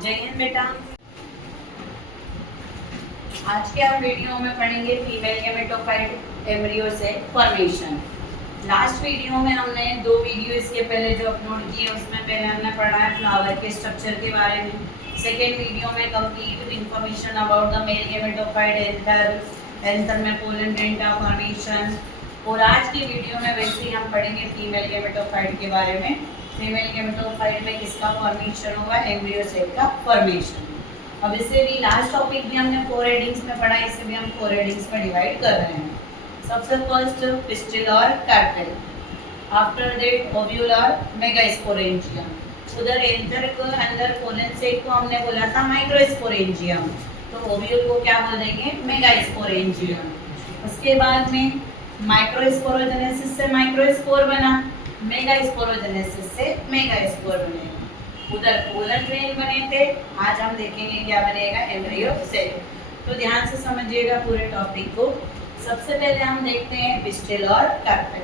जय हिंद बेटा। आज के हम वीडियो में पढ़ेंगे फीमेल गेमेटोफाइट एम्ब्रियो से फॉर्मेशन। लास्ट वीडियो में हमने दो वीडियो इसके पहले जो अपलोड किए उसमें पहले हमने पढ़ा है फ्लावर के स्ट्रक्चर के बारे में। सेकेंड वीडियो में complete information about the mail gametophyte anther में पोलन ग्रेन का फॉर्मेशन। और आज की वीडियो में वैसे ही हम पढ़ेंगे फीमेल गेमेटोफाइट के बारे में। फीमेल गेमेटोफाइट में किसका फॉर्मेशन होगा? एम्ब्रियो सेल का फॉर्मेशन। अब इसे भी लास्ट टॉपिक भी हमने 4 हेडिंग्स में पढ़ा, इसे भी हम 4 हेडिंग्स में डिवाइड कर रहे हैं। सबसे फर्स्ट पिस्टिल और कार्पेल, आफ्टर दैट ओव्यूल और मेगास्पोरेंजियम। उधर एंथर को अंदर पोलन सेल को हमने बोला था माइक्रोस्पोरेंजियम, तो ओव्यूल को क्या बोलेंगे? मेगास्पोरेंजियम। उसके बाद में माइक्रोस्पोरोजेनेसिस से माइक्रोस्पोर बना, मेगास्पोरोजेनेसिस से मेगास्पोर बने। उधर पोलर ग्रेन बने थे, आज हम देखेंगे क्या बनेगा? Embryo cell. तो ध्यान से समझिएगा पूरे टॉपिक को। सबसे पहले हम देखते हैं पिस्टिल और कार्पेल।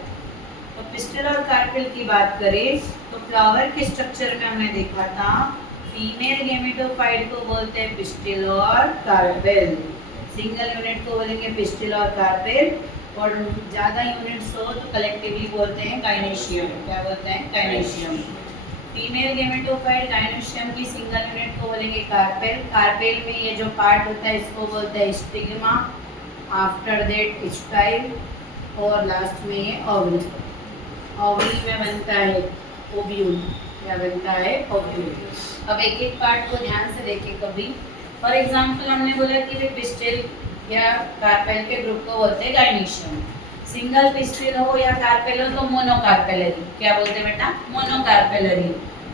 तो पिस्टिल और कार्पेल की बात करें तो फ्लावर के स्ट्रक्चर में हमने देखा था फीमेल गेमेटोफाइट को बोलते हैं पिस्टिल और कार्पेल। सिंगल यूनिट को बोलेंगे पिस्टिल और कार्पेल, और ज़्यादा यूनिट्स हो तो कलेक्टिवली बोलते हैं गायनेशियम। क्या बोलते हैं? गायनेशियम। फीमेल गेमेटोफाइट गायनेशियम की सिंगल यूनिट को बोलेंगे कार्पेल। कार्पेल में ये जो पार्ट होता है इसको बोलते हैं स्टिग्मा, आफ्टर दैट स्टाइल, और लास्ट में ये ओव्यूल। ओव्यूल में बनता है ओव्यूल। क्या बनता है? ओव्यूल। अब एक एक पार्ट को ध्यान से देखें कभी। फॉर एग्जाम्पल हमने बोला कि पिस्टिल या कार्पेल के ग्रुप को बोलते हैं गायनेशियम। सिंगल पिस्टिल हो या कार्पेल हो तो मोनोकार्पेलरी। क्या बोलते हैं बेटा? मोनोकार्पेलरी।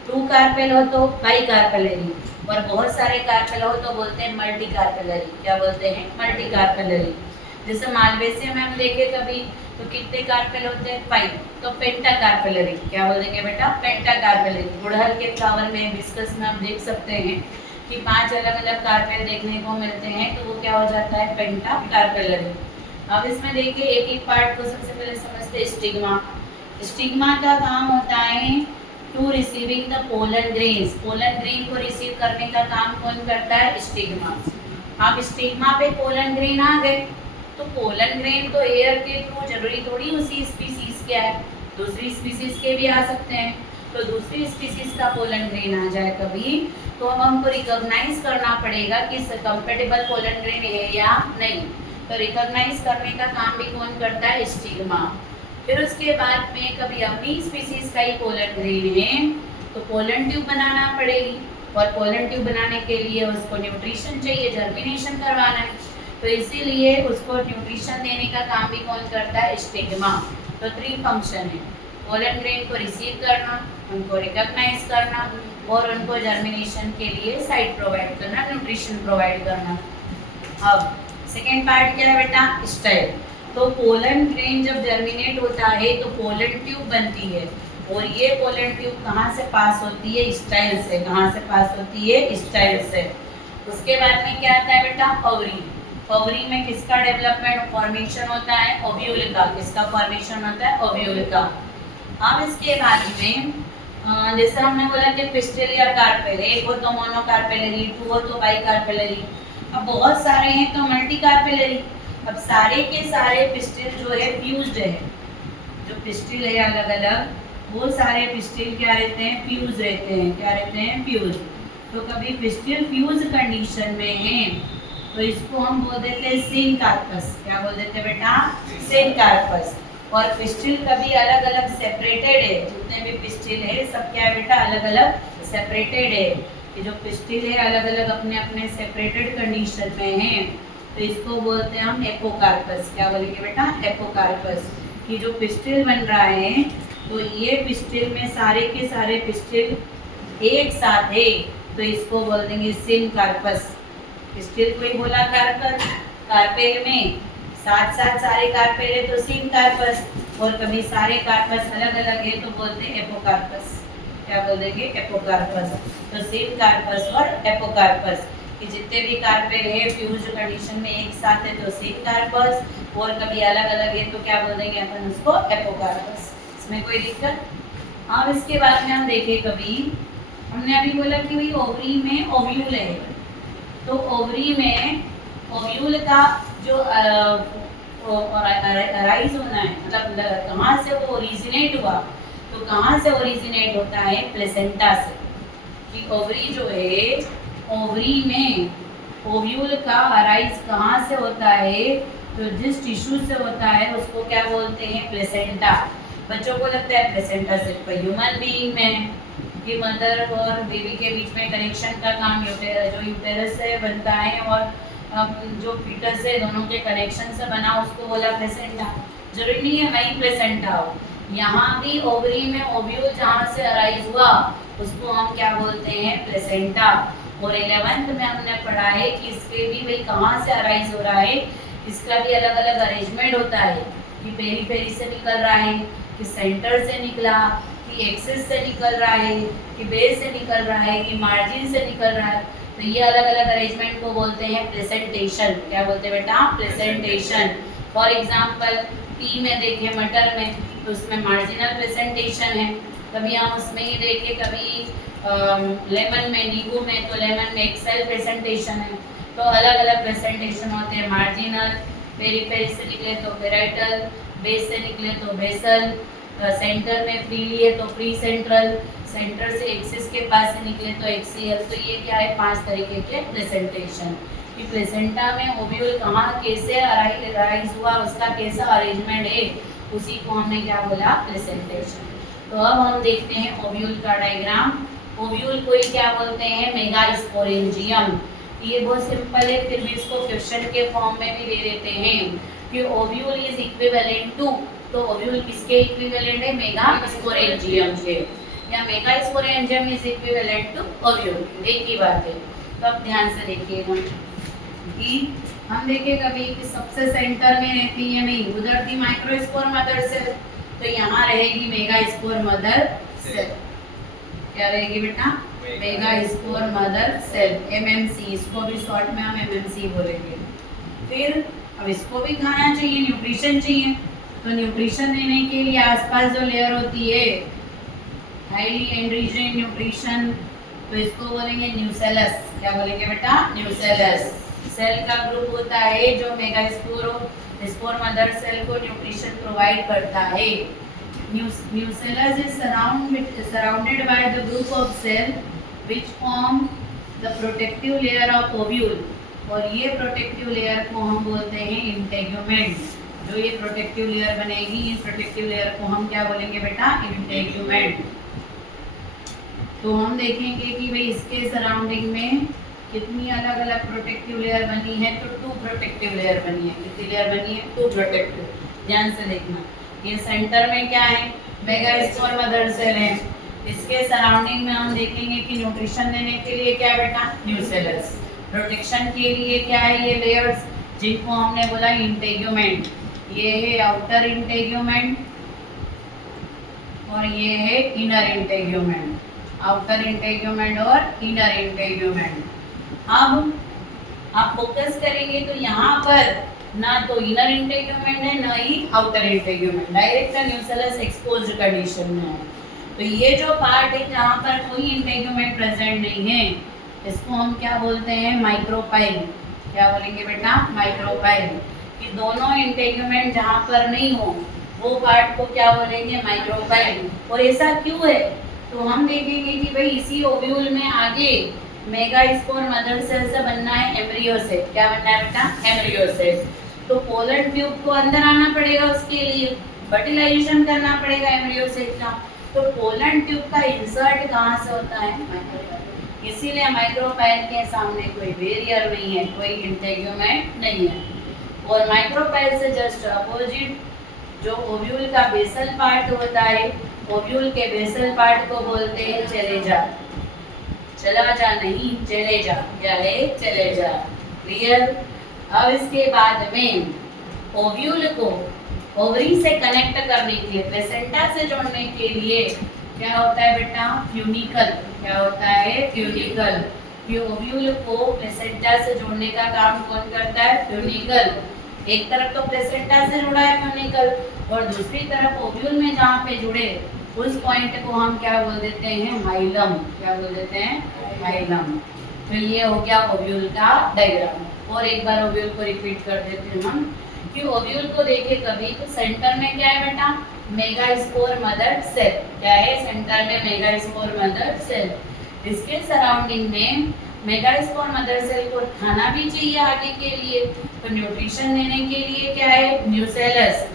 2 कार्पेल हो तो बाइकार्पेलरी, और बहुत सारे कार्पेल हो तो बोलते हैं मल्टीकार्पेलरी। क्या बोलते हैं? मल्टीकार्पेलरी। जैसे मालवेसियम में हम देखे कभी तो कितने कार्पेल होते हैं? 5, तो पेंटाकार्पेलरी। क्या बोलेंगे बेटा? पेंटाकार्पेलरी। गुड़हल के फ्लावर में हिबिस्कस में आप देख सकते हैं कि 5 अलग अलग कार्पेल देखने को मिलते हैं, तो वो क्या हो जाता है? पेंटाकार्पेलरी। अब इसमें देखिए एक एक पार्ट को सबसे पहले समझते हैं स्टिग्मा। स्टिग्मा का काम होता है to receiving the pollen grains. Pollen grain को रिसीव करने का काम कौन करता है? स्टिग्मा। अब स्टिग्मा पे पोलन ग्रेन आ गए तो पोलन ग्रेन तो एयर के थ्रू जरूरी थोड़ी उसी स्पीसीज के है, दूसरी स्पीसीज के भी आ सकते हैं। तो दूसरी स्पीसीज का पोलन ग्रेन आ जाए कभी तो अब हमको रिकॉग्नाइज करना पड़ेगा कि कंपेटेबल पोलन ग्रेन है या नहीं। तो रिकॉग्नाइज करने का काम भी कौन करता है? स्टिग्मा। फिर उसके बाद में कभी अपनी स्पीसीज का ही पोलन ग्रेन है तो पोलन ट्यूब बनाना पड़ेगी, और पोलन ट्यूब बनाने के लिए उसको न्यूट्रिशन चाहिए, जर्मिनेशन करवाना है, तो इसीलिए उसको न्यूट्रिशन देने का काम भी कौन करता है? स्टिग्मा। तो 3 फंक्शन है, पोलन ग्रेन को रिसीव करना, उनको रिकॉग्नाइज करना, और उनको जर्मिनेशन के लिए साइट प्रोवाइड करना, न्यूट्रिशन प्रोवाइड करना। अब सेकेंड पार्ट क्या है बेटा? स्टाइल। तो पोलन ग्रेन जब जर्मिनेट होता है तो पोलन ट्यूब बनती है, और ये पोलन ट्यूब कहाँ से पास होती है? स्टाइल से। कहाँ से पास होती है? स्टाइल से। उसके बाद में क्या आता है बेटा? ओवरी। ओवरी में किसका डेवलपमेंट फॉर्मेशन होता है? ओव्यूल का। किसका फॉर्मेशन होता है? ओव्यूल का। अब इसके बाद में जैसे हमने बोला कि पिस्टिल या कार्पेल, एक हो तो मोनोकार्पेलरी, 2 हो तो बाइकार्पेलरी, अब बहुत सारे हैं तो मल्टीकार्पेलरी। अब सारे के सारे पिस्टिल जो है फ्यूज्ड है, जो पिस्टिल है अलग अलग वो सारे पिस्टिल क्या रहते हैं? फ्यूज रहते हैं। क्या रहते हैं? फ्यूज। तो कभी पिस्टिल फ्यूज कंडीशन में है तो इसको हम बोल देते हैं सिनकार्पस। क्या बोल देते हैं बेटा? सिनकार्पस। और पिस्टिल कभी अलग अलग सेपरेटेड है, जितने भी पिस्टिल है सब क्या है बेटा? अलग अलग सेपरेटेड है। कि जो पिस्टिल है अलग अलग अपने अपने सेपरेटेड कंडीशन में है, तो इसको बोलते हैं हम एपोकार्पस। क्या बोलेंगे बेटा? एपोकार्पस। कि जो पिस्टिल बन रहा है तो ये पिस्टिल में सारे के सारे पिस्टिल एक साथ है, तो इसको बोल देंगे सिनकार्पस। पिस्टिल को ही बोला कार्पल, कार्पेल में साथ साथ सारे कार्पेल है तो सिनकार्पस, और कभी सारे कार्पस अलग अलग है तो बोलते हैं एपोकार्पस। क्या बोल देंगे? एपोकार्पस। तो सिनकार्पस और एपोकार्पस कि जितने भी कार्पेल है फ्यूज कंडीशन में एक साथ है तो सिनकार्पस, और कभी अलग अलग है तो क्या बोल देंगे अपन उसको? एपोकार्पस। इसमें कोई दिक्कत? अब इसके बाद में हम देखें कभी हमने अभी बोला कि भाई ओवरी में ओव्यूल है, तो ओवरी में ओव्यूल का जो अराइज होना है, मतलब कहाँ से वो ओरिजिनेट हुआ, तो कहाँ से ओरिजिनेट होता है, प्लेसेंटा से। कि ओवरी जो है, ओवरी में ओव्यूल का अराइज कहाँ से होता है, तो जिस टिश्यू से होता है उसको क्या बोलते हैं, प्लेसेंटा। बच्चों को लगता है प्लेसेंटा सिर्फ ह्यूमन बीइंग में कि मदर और बेबी के बीच में कनेक्शन का काम जो यूटेरस से बनता है और जो फीटस है दोनों के कनेक्शन से बना उसको बोला प्लेसेंटा। जरूरी नहीं है वही प्लेसेंटा हो, यहाँ भी ओवरी में ओव्यूल जहाँ से अराइज हुआ उसको हम क्या बोलते हैं, प्लेसेंटा। और 11th में हमने पढ़ा है कि इसके भी भाई कहाँ से अराइज हो रहा है, इसका भी अलग अलग अरेंजमेंट होता है कि पेरीफेरी से निकल रहा है, कि सेंटर से निकला, कि एक्सिस से निकल रहा है, कि बेस से निकल रहा है, कि मार्जिन से निकल रहा है। तो ये अलग अलग अरेंजमेंट को बोलते हैं प्लेसेंटेशन। क्या बोलते हैं बेटा, प्लेसेंटेशन। फॉर एग्जाम्पल पी में देखें, मटर में, तो उसमें मार्जिनल प्लेसेंटेशन है, कभी हम उसमें ही देखें, कभी लेमन में, नींबू में, तो लेमन में एक्सेल प्रेजेंटेशन है। तो अलग अलग प्रेजेंटेशन होते हैं, मार्जिनल, पेरीफेरी से निकले तो पेराइटल, बेस से निकले तो बेसल, सेंटर में फ्रीली है तो प्री सेंट्रल, सेंटर से एक्सिस के पास से निकले तो एक्सियल। तो ये क्या है, 5 तरीके के प्रेजेंटेशन। कि प्लेसेंटा में ओव्यूल कहाँ कैसे अराइज हुआ, उसका कैसा अरेंजमेंट है, उसी को हमने क्या बोला, प्लेसेंटेशन। तो अब हम देखते हैं ओव्यूल का डायग्राम। ओव्यूल को ही क्या बोलते हैं, मेगास्पोरेंजियम। ये बहुत सिंपल है, फिर भी इसको क्वेश्चन के फॉर्म में भी दे देते हैं कि ओव्यूल इज इक्विवेलेंट टू, तो ओव्यूल किसके इक्विवेलेंट है, मेगास्पोरेंजियम के, या megasporangium is equivalent to ovule, एक ही बात है। तो अब ध्यान से देखिएगा कि हम देखें कभी कि सबसे सेंटर में रहती है नहीं, उधर थी माइक्रोस्पोर मदर सेल, तो यहाँ रहेगी मेगास्पोर मदर सेल। क्या रहेगी बेटा, मेगास्पोर मदर सेल, एमएमसी, इसको भी शॉर्ट में हम एमएमसी बोलेंगे। फिर अब इसको भी खाना चाहिए, न्यूट्रिशन चाहिए, तो न्यूट्रिशन देने के लिए आसपास जो लेयर होती है, हाईली एनरिच्ड न्यूट्रिशन, तो इसको बोलेंगे न्यूसेलस। क्या बोलेंगे बेटा, न्यूसेलस। सेल का ग्रुप होता है जो मेगास्पोर मदर सेल को न्यूट्रिशन प्रोवाइड करता है। Nucellus is surrounded by the group of cell which form the protective layer of ovule, और ये प्रोटेक्टिव लेयर को हम बोलते हैं इंटेग्यूमेंट। जो ये प्रोटेक्टिव लेयर बनेगी, इस प्रोटेक्टिव लेयर को हम क्या बोलेंगे बेटा, इंटेग्यूमेंट। तो हम देखेंगे कि भाई इसके सराउंडिंग में कितनी अलग अलग प्रोटेक्टिव लेयर बनी है, तो 2 प्रोटेक्टिव लेयर बनी है। कितनी लेयर बनी है, 2 प्रोटेक्टिव। ध्यान से देखना, ये सेंटर में क्या है, मेगास्पोर मदर सेल है, इसके सराउंडिंग में हम देखेंगे कि न्यूट्रिशन देने के लिए क्या बेटा, न्यूसेलस, प्रोटेक्शन के लिए क्या है, ये लेयर्स जिनको हमने बोला इंटेग्यूमेंट। ये है आउटर इंटेग्यूमेंट और ये है इनर इंटेग्यूमेंट, आउटर इंटेग्यूमेंट और इनर इंटेग्यूमेंट। अब आप फोकस करेंगे तो यहाँ पर ना तो इनर इंटेग्यूमेंट है ना ही outer integument, direct nucellus exposed condition में है। तो ये जो पार्ट है जहाँ पर कोई इंटेग्यूमेंट प्रेजेंट नहीं है, इसको हम क्या बोलते हैं, माइक्रोपाइल। क्या बोलेंगे बेटा, माइक्रोपाइल। कि दोनों इंटेग्यूमेंट जहाँ पर नहीं हो वो पार्ट को क्या बोलेंगे, माइक्रोपाइल। और ऐसा क्यों है, तो हम देखेंगे कि भाई इसी ओव्यूल में आगे मेगास्पोर मदर सेल से बनना है एम्ब्रियो से। क्या बनना है बेटा, एम्ब्रियो से। तो पोलन ट्यूब को अंदर आना पड़ेगा, उसके लिए फर्टिलाइजेशन करना पड़ेगा एम्ब्रियो सेल का। तो पोलन ट्यूब का इंसर्ट कहाँ से होता है, माइक्रोपाइल। इसीलिए माइक्रोपाइल के सामने कोई बैरियर नहीं है, कोई इंटेग्यूमेंट नहीं है। और माइक्रोपाइल से जस्ट अपोजिट जो ओव्यूल का बेसल पार्ट होता है, ओव्यूल के बेसल पार्ट को बोलते हैं चले जा। चला जा नहीं, चले जा। क्या है, चले जा। क्लियर। अब इसके बाद में ओव्यूल को ओवरी से कनेक्ट करने के लिए, प्लेसेंटा से जोड़ने के लिए क्या होता है बेटा, फ्यूनिकल। क्या होता है, फ्यूनिकल। ओव्यूल को प्लेसेंटा से जोड़ने का काम कौन करता है, फ्यूनिकल। एक तरफ तो प्लेसेंटा से जुड़ा है फ्यूनिकल और दूसरी तरफ ओव्यूल में जहाँ पे जुड़े उस पॉइंट को हम क्या बोल देते हैं, हाइलम। क्या बोल देते हैं, हाइलम। तो ये हो गया ओव्यूल का डायग्राम। और एक बार ओव्यूल को रिपीट कर देते हैं हम कि ओव्यूल को देखे कभी तो सेंटर में क्या है बेटा, मेगास्पोर मदर सेल। क्या है, सेंटर में मेगास्पोर मदर सेल। इसके सराउंडिंग में मेगास्पोर मदर सेल को खाना भी चाहिए आगे के लिए, तो न्यूट्रिशन देने के लिए क्या है, न्यूसेलस।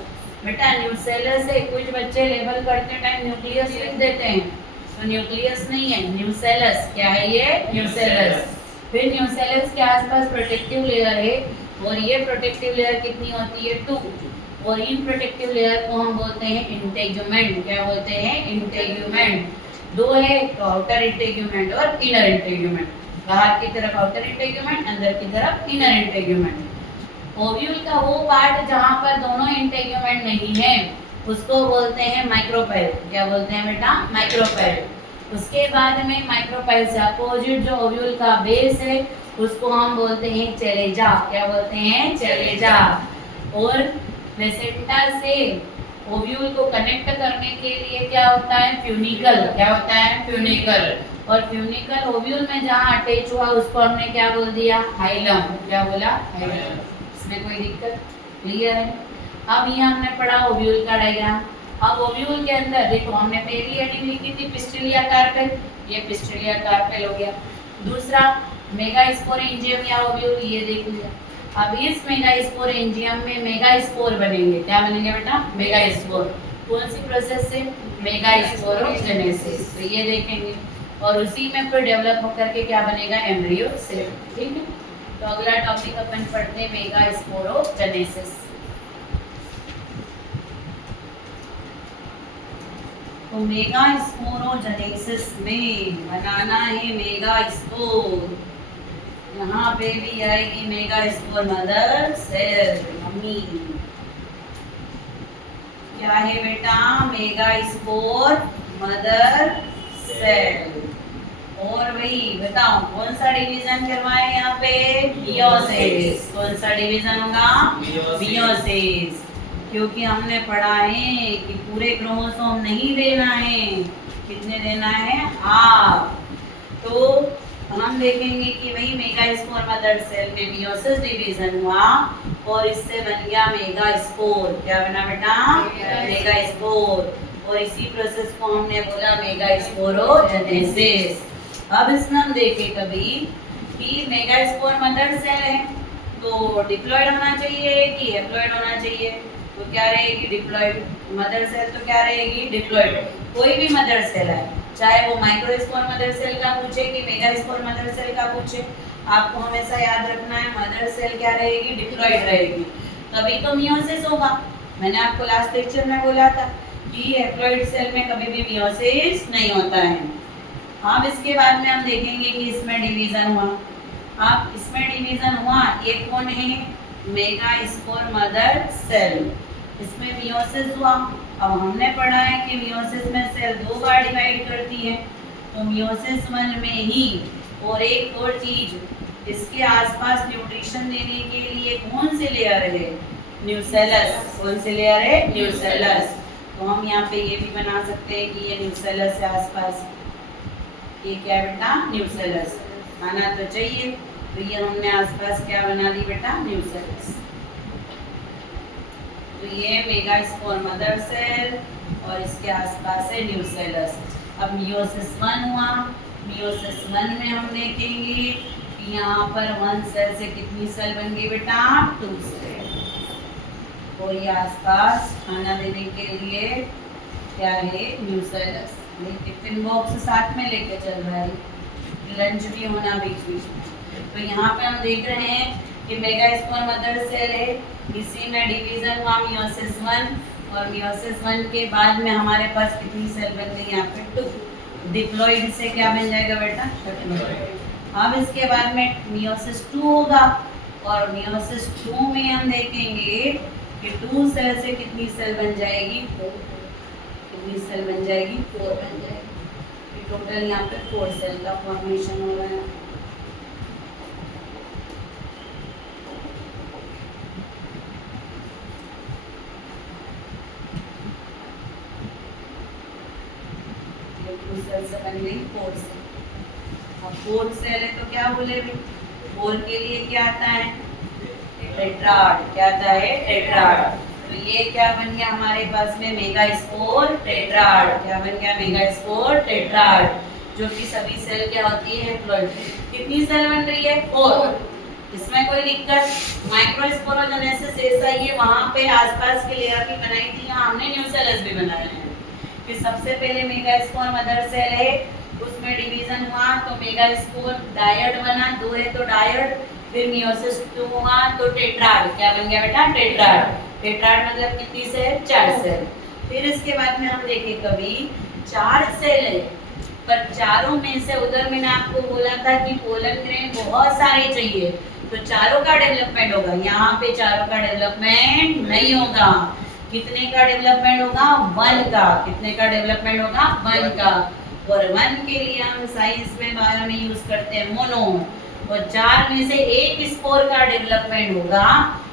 बेटा न्यूसेलस है, कुछ बच्चे लेबल करते टाइम न्यूक्लियस लिख देते हैं, तो न्यूक्लियस नहीं है, न्यूसेलस। क्या है ये, न्यूसेलस। फिर न्यूसेलस के आसपास प्रोटेक्टिव लेयर है, और ये प्रोटेक्टिव लेयर कितनी होती है, 2। और इन प्रोटेक्टिव लेयर को हम बोलते हैं इंटेग्यूमेंट। क्या बोलते हैं, इंटेग्यूमेंट। 2 है, तो आउटर इंटेग्यूमेंट और इनर इंटेग्यूमेंट। बाहर की तरफ आउटर इंटेग्यूमेंट, अंदर की तरफ इनर इंटेग्यूमेंट। ओव्यूल का वो पार्ट जहाँ पर दोनों इंटेग्यूमेंट नहीं है उसको बोलते हैं माइक्रोपाइल। क्या बोलते हैं बेटा, माइक्रोपाइल। उसके बाद में माइक्रोपाइल से अपोजिट जो ओव्यूल का बेस है उसको हम बोलते हैं चेलेजा। क्या बोलते हैं, चेलेजा। और प्लेसेंटा से ओव्यूल को कनेक्ट करने के लिए क्या होता है, फ्यूनिकल। क्या होता है, फ्यूनिकल। और फ्यूनिकल ओव्यूल में जहाँ अटैच हुआ उसको हमने क्या बोल दिया, हाइलम। क्या बोला, हाइलम। इसमें कोई दिक्कत, क्लियर है। अब ये हमने पढ़ा ओव्यूल का डायग्राम। अब ओव्यूल के अंदर देखो हमने पहली हेडिंग लिखी थी पिस्टिलिया कार्पेल, ये पिस्टिलिया कार्पेल हो गया। दूसरा मेगास्पोरेंजियम या ओव्यूल, ये देख लिया। अब इस मेगास्पोरेंजियम में मेगास्पोर बनेंगे। क्या बनेंगे बेटा, मेगास्पोर। कौन सी प्रोसेस से, मेगास्पोरोजेनेसिस। तो ये देखेंगे, और उसी में फिर डेवलप होकर के क्या बनेगा, एम्ब्रियो सेल। ठीक है, तो अगला टॉपिक अपन पढ़ते हैं मेगास्पोरोजेनेसिस। तो मेगास्पोरोजेनेसिस में बनाना है मेगास्पोर। यहाँ पे भी आएगी मेगास्पोर मदर सेल। मम्मी क्या है बेटा, मेगास्पोर मदर सेल। और वही बताओ कौन सा डिवीजन करवाए यहाँ पे, मियोसिस। कौन सा डिवीजन होगा, मियोसिस। क्योंकि हमने पढ़ा है कि पूरे क्रोमोसोम नहीं देना है, कितने देना है, हाफ। तो हम देखेंगे कि वही मेगास्पोर मदर सेल में मियोसिस डिवीजन हुआ और इससे बन गया मेगास्पोर। क्या बना बेटा, मेगास्पोर। और इसी प्रोसेस को हमने बोला मेगास्पोरोजेनेसिस। अब इसमें हम देखें कभी कि मेगास्पोर मदर सेल है तो डिप्लॉयड होना चाहिए कि हैप्लॉयड होना चाहिए, तो क्या रहेगी, डिप्लॉयड। मदर सेल तो क्या रहेगी, डिप्लॉयड। कोई भी मदर सेल है, चाहे वो माइक्रोस्पोर मदर सेल का पूछे कि मेगास्पोर मदर सेल का पूछे, आपको हमेशा याद रखना है मदर सेल क्या रहेगी, डिप्लॉयड रहेगी। तभी तो मियोसिस होगा। मैंने आपको लास्ट लेक्चर में बोला था कि हैप्लॉइड सेल में कभी भी मियोसिस नहीं होता है। अब इसके बाद में हम देखेंगे कि इसमें डिवीजन हुआ। अब इसमें डिवीजन हुआ, एक कौन है, मेगास्पोर मदर सेल। इसमें मियोसिस हुआ। अब हमने पढ़ा है कि मियोसिस में सेल 2 बार डिवाइड करती है, तो मियोसिस 1 में ही। और एक और चीज, इसके आसपास न्यूट्रिशन देने के लिए कौन सी लेयर है, न्यूसेलस। कौन सी लेयर है, न्यूसेलस। तो हम यहाँ पे ये भी बना सकते हैं कि ये न्यूसेलस है आसपास, ये क्या है बेटा, न्यूसेलस। आना तो चाहिए, तो ये हमने आसपास क्या बना दी बेटा, न्यूसेलस। तो ये मेगास्पोर मदर सेल और इसके आसपास है न्यूसेलस। अब मियोसिस 1 हुआ। मियोसिस 1 में हम देखेंगे कि यहाँ पर 1 सेल से कितनी सेल बन गई बेटा, 2 सेल। और ये आसपास खाना देने के लिए क्या है, न्यूसेलस। ये टिफिन बॉक्स साथ में लेके चल रहा है, लंच भी होना बीच बीच में। तो यहाँ पे हम देख रहे हैं कि मेगास्पोर मदर सेल है, इसी में डिवीजन हुआ मियोसिस 1। और मियोसिस 1 के बाद में हमारे पास कितनी सेल बन गई, यहाँ पे 2। डिप्लॉइड से क्या बन जाएगा बेटा, डिप्लॉइड। अब इसके बाद में मियोसिस 2 होगा, और मियोसिस 2 में हम देखेंगे कि 2 सेल से कितनी सेल बन जाएगी, 4। कितनी सेल बन जाएगी, 4 बन जाएगी। टोटल यहाँ पे 4 सेल का फॉर्मेशन हो रहा है। बन गई 4 सेल। अब 4 सेल है तो क्या बोले भाई, 4 के लिए क्या आता है, टेट्राड। क्या आता है, टेट्राड। तो ये क्या बन गया हमारे पास में, मेगा स्पोर टेट्राड। क्या बन गया, मेगा स्पोर टेट्राड, जो कि सभी सेल क्या होती है, हैप्लॉइड। कितनी सेल बन रही है, 4। इसमें कोई दिक्कत, माइक्रोस्पोरोजेनेसिस ऐसा ही है, वहां पे आसपास की लेयर भी बनाई थी, यहाँ हमने न्यू सेल्स भी बनाए हैं। फिर सबसे पहले मेगा स्पोर मदर सेल है, उसमें डिवीजन हुआ तो मेगा स्पोर डायड बना, 2 है तो डायड। फिर मियोसिस 2 हुआ तो टेट्राड। क्या बन गया बेटा, टेट्राड। टेट्राड मतलब कितनी सेल, 4 सेल। फिर इसके बाद में हम देखें कभी 4 सेल है, पर चारों में से उधर मैंने आपको बोला था कि पोलन ग्रेन बहुत सारे चाहिए, तो चारों का डेवलपमेंट होगा। यहाँ पे चारों का डेवलपमेंट नहीं होगा। कितने का डेवलपमेंट होगा, 1 का। कितने का डेवलपमेंट होगा, 1 का। और 1 के लिए हम साइंस में बायो में यूज करते हैं मोनो। और 4 में से एक स्पोर का डेवलपमेंट होगा,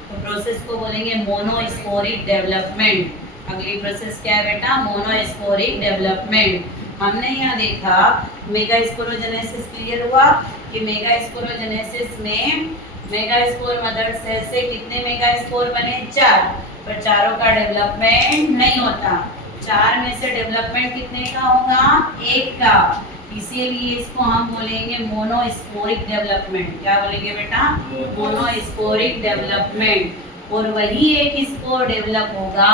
तो प्रोसेस को बोलेंगे मोनोस्पोरिक डेवलपमेंट। अगली प्रोसेस क्या है बेटा, मोनोस्पोरिक डेवलपमेंट। हमने यहाँ देखा मेगा स्पोरोजेनेसिस क्लियर हुआ कि मेगा स्पोरोजेनेसिस में मेगा स्पोर मदर सेल से कितने मेगा स्पोर बने, 4, पर चारों का डेवलपमेंट नहीं होता। 4 में से डेवलपमेंट कितने का होगा, 1 का। इसीलिए इसको हम बोलेंगे मोनोस्पोरिक डेवलपमेंट। क्या बोलेंगे बेटा, मोनोस्पोरिक डेवलपमेंट। और वही एक स्पोर डेवलप होगा,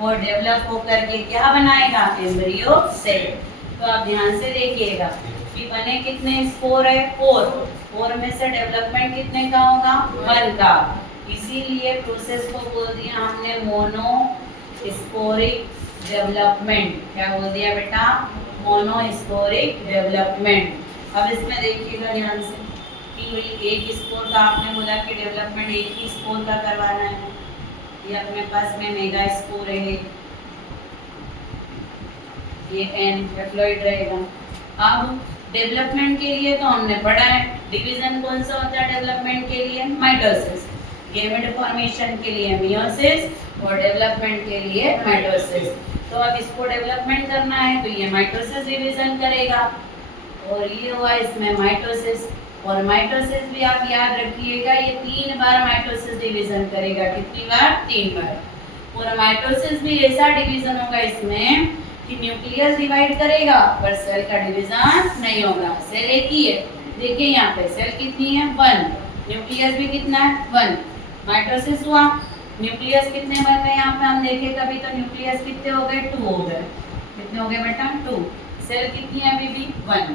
और डेवलप होकर के क्या बनाएगा, एम्ब्रियो सेल। तो आप ध्यान से देखिएगा कि बने कितने स्पोर है, 4 में से डेवलपमेंट कितने का होगा, 1 का। इसीलिए प्रोसेस को बोल दिया हमने मोनोस्पोरिक डेवलपमेंट। क्या बोल दिया बेटा, मोनोस्पोरिक डेवलपमेंट। अब इसमें देखिएगा ध्यान से कि एक स्पोर का आपने बोला कि डेवलपमेंट एक ही स्पोर का करवाना है। ये अपने पास में मेगा स्पोर है, ये एन हैप्लॉइड रहेगा। अब डेवलपमेंट के लिए तो हमने पढ़ा है, डिवीजन कौन सा होता है डेवलपमेंट के लिए, माइटोसिस। गैमेट फॉर्मेशन के लिए मियोसिस और डेवलपमेंट के लिए माइटोसिस। तो अब इसको डेवलपमेंट करना है तो ये माइटोसिस डिवीजन करेगा, और ये हुआ इसमें माइटोसिस। और माइटोसिस भी आप याद रखिएगा, ये 3 बार माइटोसिस डिवीजन करेगा। कितनी बार, 3 बार। और माइटोसिस भी ऐसा डिवीजन होगा इसमें कि न्यूक्लियस डिवाइड करेगा पर सेल का डिवीजन नहीं होगा। सेल एक ही है, देखिए यहाँ पे सेल कितनी है, 1, न्यूक्लियस भी कितना है, 1। माइटोसिस हुआ, न्यूक्लियस कितने बन गए, यहाँ पे हम देखें कभी तो न्यूक्लियस कितने हो गए, 2 हो गए। कितने हो गए बेटा, 2। सेल कितनी है अभी भी, 1।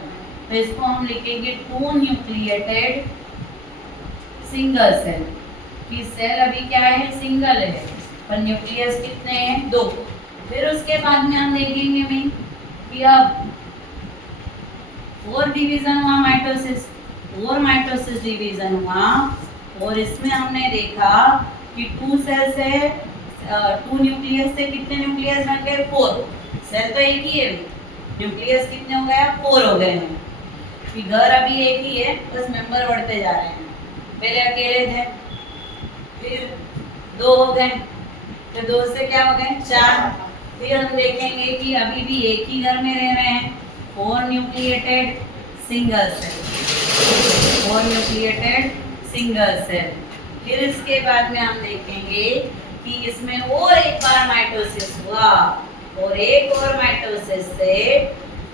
तो इसको हम लिखेंगे 2 न्यूक्लिएटेड सिंगल सेल। कि सेल अभी क्या है, सिंगल है, पर न्यूक्लियस कितने हैं, 2। फिर उसके बाद में हम देखेंगे में कि अब 4 डिवीजन हुआ माइटोसिस, 4 माइटोसिस डिवीजन हुआ। और इसमें हमने देखा कि 2 सेल से 2 न्यूक्लियस से कितने न्यूक्लियस बन गए, 4। सेल तो एक ही है, न्यूक्लियस कितने हो गए, 4 हो गए हैं। कि घर अभी एक ही है, बस मेंबर बढ़ते जा रहे हैं। पहले अकेले थे, फिर 2 हो गए, फिर 2 से क्या हो गए, 4। फिर हम देखेंगे कि अभी भी एक ही घर में रह रहे हैं, 4 nucleated single cell, 4 nucleated single cell. फिर इसके बाद में हम देखेंगे कि इसमें और एक बार माइटोसिस हुआ, और एक और माइटोसिस से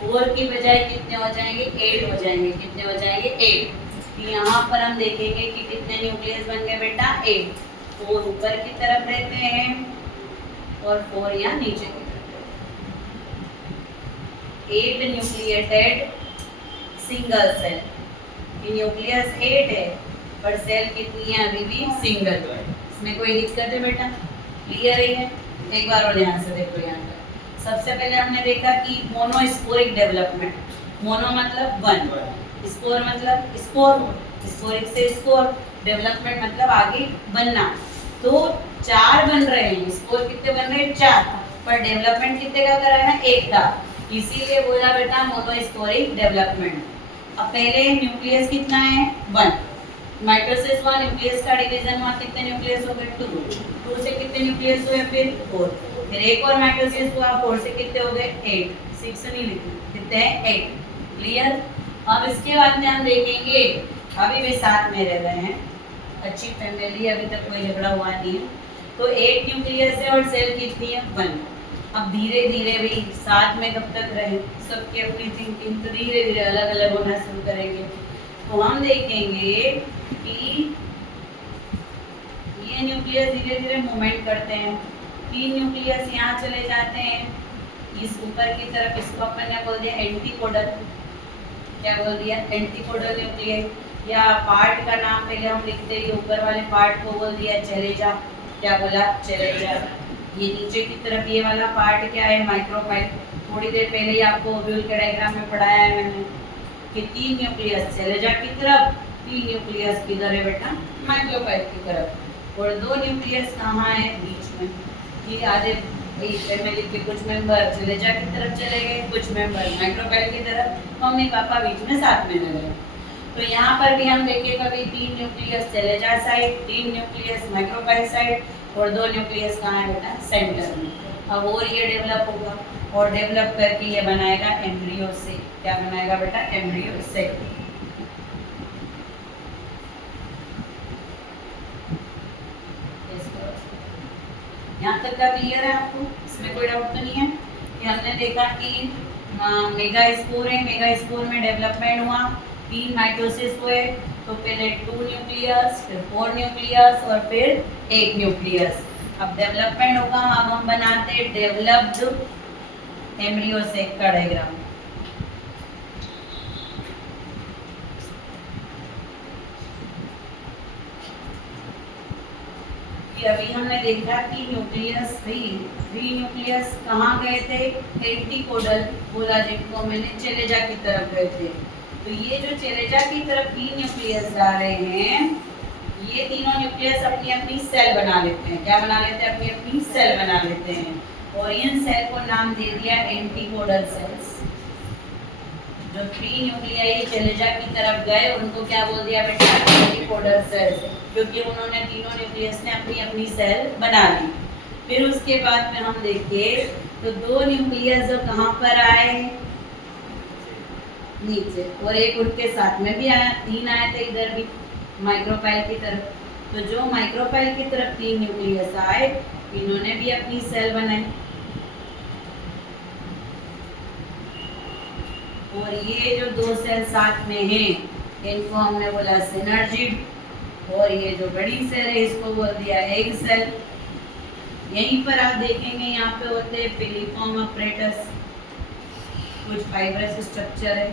4 की बजाय कितने हो जाएंगे, 8 हो जाएंगे। कितने हो जाएंगे, 8। यहाँ पर हम देखेंगे कि कितने न्यूक्लियस बन गए बेटा, 8। 4 ऊपर की तरफ रहते हैं और 4 यहाँ नीचे की तरफ। 8 न्यूक्लिएटेड सिंगल सेल। न्यूक्लियस 8 है पर सेल कितनी है, अभी भी सिंगल। इसमें कोई दिक्कत है बेटा, क्लियर है? एक बार और ध्यान से देखो यहाँ पर। सबसे पहले हमने देखा कि मोनोस्पोरिक डेवलपमेंट। मोनो मतलब 1, स्पोर मतलब स्पोर, स्पोरिक से स्पोर, डेवलपमेंट मतलब आगे बनना। तो 4 बन रहे हैं, स्पोर कितने बन रहे हैं, 4, पर डेवलपमेंट कितने का कराना, 1 का। इसीलिए बोला बेटा मोनोस्पोरिक डेवलपमेंट। अब पहले न्यूक्लियस कितना है, 1। माइटोसिस हुआ, न्यूक्लियस का डिवीजन हुआ, कितने न्यूक्लियस हो गए, 2 से कितने न्यूक्लियस हुए, फिर 4। फिर एक और माइटोसिस हुआ, 4 से कितने हो गए, 8। 6 नहीं लिखी, कितने हैं, 8। क्लियर। अब इसके बाद में हम देखेंगे, अभी भी साथ में रह रहे हैं, अच्छी फैमिली, अभी तक कोई झगड़ा हुआ नहीं है। तो 8 न्यूक्लियस है और सेल कितनी है 1। अब धीरे धीरे भी साथ में कब तक रहे, सबकी अपनी थिंकिंग, तो धीरे धीरे अलग अलग होना शुरू करेंगे। तो हम देखेंगे कि ये न्यूक्लियस धीरे धीरे मूवमेंट करते हैं। 3 न्यूक्लियस यहाँ चले जाते हैं इस ऊपर की तरफ, इसको अपन ने बोल दिया एंटीकोडल। क्या बोल दिया? एंटीकोडल न्यूक्लियस। या पार्ट का नाम पहले हम लिखते हैं, ऊपर वाले पार्ट को बोल दिया चले जा। क्या बोला? चले जा। ये नीचे की तरफ ये वाला पार्ट क्या है? माइक्रोपाइल। थोड़ी देर पहले ही आपको ओव्यूल के डायग्राम में पढ़ाया है मैंने कि 3 न्यूक्लियस चले जा की तरफ, 3 न्यूक्लियस किधर है बेटा? माइक्रोपाइल की तरफ। और 2 न्यूक्लियस कहाँ है? बीच में। कि आधे फैमिली के कुछ मेंबर चले जा की तरफ चले गए, कुछ मेंबर माइक्रोपाइल की तरफ, मम्मी पापा बीच में साथ में रह गए। तो यहाँ पर भी हम देखें कभी 3 न्यूक्लियस चले जा साइड, 3 न्यूक्लियस माइक्रोपाइल साइड, और 2 न्यूक्लियस कहाँ है बेटा? सेंटर में। अब और ये डेवलप होगा, और डेवलप करके ये बनाएगा एम्ब्रियो से। क्या बनाएगा बेटा? एम्ब्रियो से। यहाँ तक का क्लियर है आपको? इसमें कोई डाउट तो नहीं है? कि हमने देखा कि मेगा स्पोर है, मेगा स्पोर में डेवलपमेंट हुआ, 3 माइटोसिस हुए। तो पहले 2 न्यूक्लियस, फिर 4 न्यूक्लियस, और फिर 1 न्यूक्लियस। अब डेवलपमेंट होगा, अब हम बनाते हैं डेवलप्ड एम्ब्रियो सेक का डायग्राम। अभी हमने देखा कि न्यूक्लियस 3 न्यूक्लियस कहाँ गए थे? एंटीकोडल बोला जिनको मैंने, चले जा की तरफ गए थे। तो ये जो चले जा की तरफ 3 न्यूक्लियस जा रहे हैं, ये तीनों न्यूक्लियस अपनी अपनी सेल बना लेते हैं। क्या बना लेते हैं? अपनी अपनी सेल बना लेते हैं। और इन सेल को नाम दे दिया एंटीकोडल सेल्स। जो 3 न्यूक्लियाई चले जा की तरफ गए उनको क्या बोल दिया बेटा? एंटीकोडल सेल्स, क्योंकि उन्होंने तीनों न्यूक्लियस ने अपनी अपनी सेल बना ली। फिर उसके बाद में हम देखें तो 2 न्यूक्लियस जो कहाँ पर आए? नीचे, और एक उनके साथ में भी आया, 3 आए थे इधर भी माइक्रोपाइल की तरफ। तो जो माइक्रोपाइल की तरफ 3 न्यूक्लियस आए, इन्होंने भी अपनी सेल बनाई। और ये जो 2 सेल साथ में हैं, इनको हमने बोला सिनर्जिड। और ये जो बड़ी सेल है इसको बोल दिया एग सेल। यहीं पर आप देखेंगे यहाँ पे होते हैं पिलिफॉर्म अपरेटस, कुछ फाइब्रस स्ट्रक्चर है।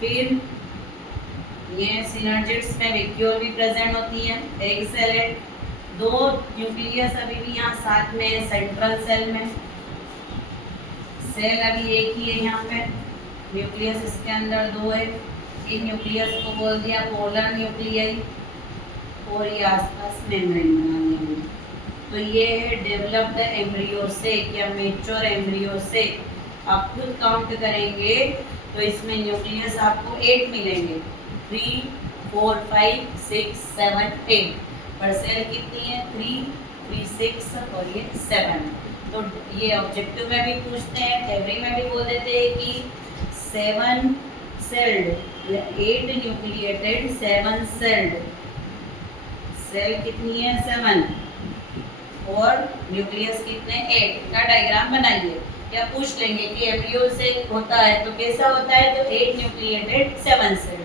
फिर ये सिनर्जिड्स में वैक्यूल भी प्रेजेंट होती है, एग सेल है। 2 न्यूक्लियस अभी भी यहाँ साथ में है सेंट्रल सेल में। सेल अभी एक ही है यहाँ पे, न्यूक्लियस इसके अंदर 2 है। इन न्यूक्लियस को बोल दिया पोलर न्यूक्लियाई, और ये आसपास मेम्ब्रेन बना दिया। तो ये है डेवलप्ड एम्ब्रियो से या मैच्योर एम्ब्रियो से। आप खुद काउंट करेंगे तो इसमें न्यूक्लियस आपको 8 मिलेंगे, 3, 4, 5, 6, 7, 8। पर सेल कितनी है? 3, 3, 6 और ये 7। तो ये ऑब्जेक्टिव में भी पूछते हैं, थ्योरी में भी बोल देते हैं कि 7 सेल्ड, 8 न्यूक्लिएटेड 7 सेल्ड। सेल कितनी है? 7, और न्यूक्लियस कितने? 8 का डायग्राम बनाइए। या पूछ लेंगे कि एम्ब्रियो से होता है तो कैसा होता है? तो 8 न्यूक्लिएटेड 7 सेल।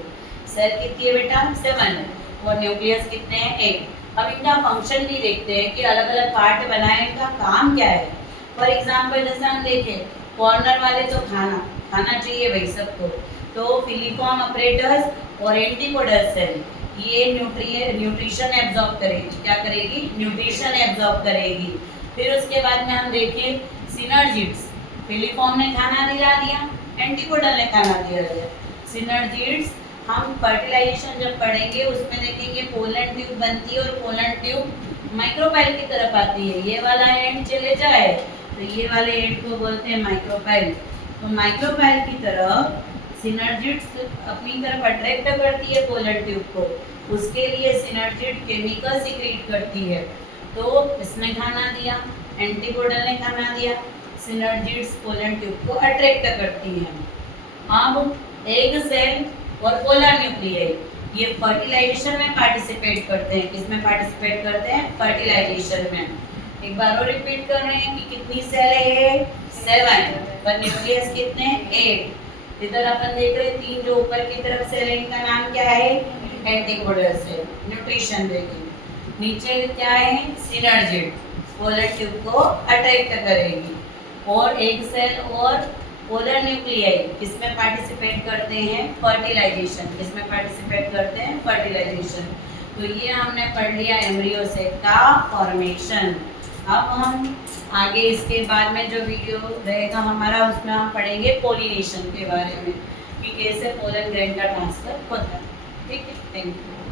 सेल कितनी है बेटा? 7 है, और न्यूक्लियस कितने हैं? 8। अब इनका फंक्शन भी देखते हैं कि अलग अलग पार्ट बनाए, इनका काम क्या है। फॉर एग्जाम्पल जैसे हम देखें, कॉर्नर वाले तो खाना चाहिए भाई सबको, तो फिलिफॉर्म अपरेटस और एंटीकोडल सेल ये न्यूट्रिशन एब्जॉर्ब करेगी। क्या करेगी? न्यूट्रिशन एब्जॉर्ब करेगी। फिर उसके बाद में हम देखें सिनर्जिड्स, फिलिफॉर्म ने खाना दिला दिया, एंटीकोडल ने खाना दिया दिया। सिनर्जिड्स हम फर्टिलाइजेशन जब पढ़ेंगे उसमें देखेंगे पोलन ट्यूब बनती है, और पोलन ट्यूब माइक्रोपाइल की तरफ आती है। ये वाला एंड चले जाए तो ये वाले एंड को बोलते हैं माइक्रोपाइल। तो माइक्रोपाइल की तरफ सिनर्जिड्स अपनी तरफ अट्रैक्ट करती है पोलन ट्यूब को, उसके लिए सिनर्जिड केमिकल सीक्रेट करती है। तो इसने खाना दिया, एंटीकोडल ने खाना दिया, सिनर्जिड्स पोलन ट्यूब को अट्रैक्ट करती हैं। अब एग सेल और पोलर न्यूक्लियाई ये फर्टिलाइजेशन में पार्टिसिपेट करते हैं। किसमें पार्टिसिपेट करते हैं? फर्टिलाइजेशन में। एक बार और रिपीट कर रहे हैं कि कितनी सेल है ये? 7, पर न्यूक्लियस कितने? 8। इधर अपन देख रहे हैं 3 जो ऊपर की तरफ सेल है इनका नाम क्या है? एंटीकोडल सेल। न्यूट्रिशन देगी। नीचे क्या है? सिनर्जिड पोलर ट्यूब को अट्रैक्ट करेगी। और एग सेल और पोलर न्यूक्लियाई किसमें पार्टिसिपेट करते हैं? फर्टिलाइजेशन। किसमें पार्टिसिपेट करते हैं? फर्टिलाइजेशन। तो ये हमने पढ़ लिया एम्ब्रियो सेल का फॉर्मेशन। अब हम आगे इसके बाद में जो वीडियो रहेगा हमारा उसमें हम पढ़ेंगे पोलिनेशन के बारे में कि कैसे पोलन ग्रेन का ट्रांसफर होता है। ठीक है, थैंक यू।